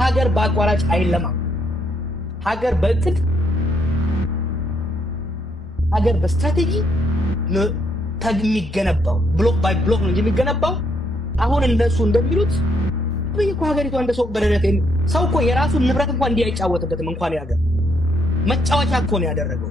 ሀገር በአቋራጭ አይለማም። ሀገር በእቅድ ሀገር በስትራቴጂ የሚገነባው ብሎክ ባይ ብሎክ ነው የሚገነባው። አሁን እነሱ እንደሚሉት በየኮ ሀገሪቷ እንደሰው በደረተ ሰው እኮ የራሱን ንብረት እንኳን እንዲያይጫወትበትም እንኳን ያገር መጫወቻ እኮ ነው ያደረገው።